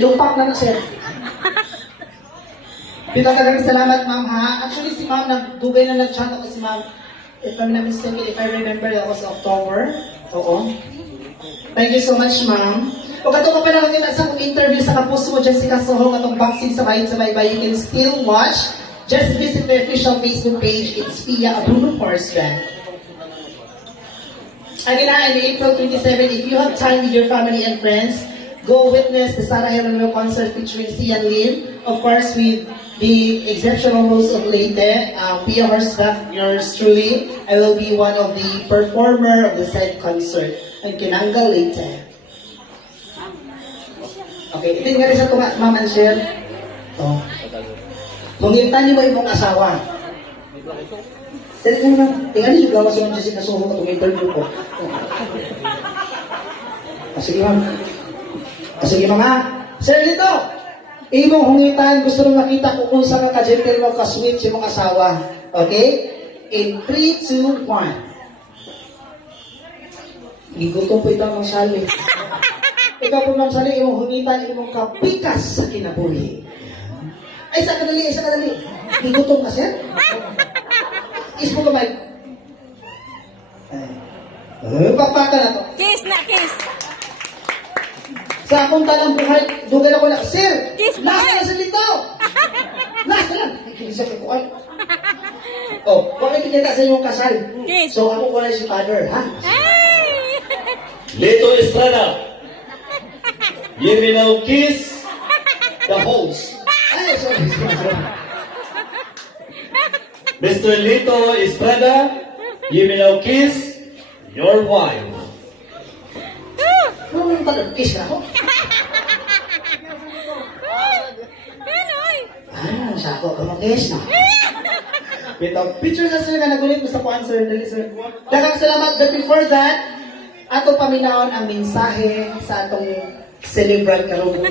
Lupak na sir. Pinakagang salamat, ma'am, ha? Actually, si ma'am, nagdugay na nag-chat ako si ma'am. If I'm not mistaken, if I remember, that was October. Oo. Thank you so much, ma'am. Kung ato ka pa na natin sa interview sa kapuso mo, Jessica Soho, atong boxing sa bahay, you can still watch. Just visit the official Facebook page. It's Pia Bruno Forstrand. Again, in April 27, if you have time with your family and friends, go witness the Sarah Geronimo concert featuring Sian Lim. Of course, with the exceptional host of Leyte, Pia Horseback, yours truly. I will be one of the performer of the said concert in Kinanga, Leyte. Okay, ito nga rin sa tunga, ma'am and sir. Oh. Mungintan niyo ba yung mong asawa? Dali lang lang. Tingnan niyo, gawa sa mga Jessica Soho at interview ko. Sige ma'am. Sige mga. Sir, dito! Imong hungitan, gusto nung nakita ko kung saan ka-gentle mo ka-sweet yung mga asawa. Okay? In 3, 2, 1. Igutom po ito ang sali. Ikaw po ng sali, imong hungitan, imong kapikas sa kinabuhi. Ay, isa kadali. Igutom ka, sir? Kiss mo kamay. Papaka na to. Kiss na, kiss. Sa akong tanang buhay, dugal ako na, sir, Kiss last pa. na sa dito. Last na lang. Ikilisap ko ay. Oh, bakit kita sa inyong kasal? Kiss. So ako wala si father, ha? Ay! Lito Estrada, you may now kiss the host. Ay, sorry. Mr. Lito Estrada, you may now kiss your wife. Nung kiss na ako. Ah, sa ako ka mag-kiss na. Ito, picture na sila na nagulit mo sa kuwan, sir. Dali, sir. Dagang salamat. But before that, ato paminaon ang mensahe sa atong celebrant karong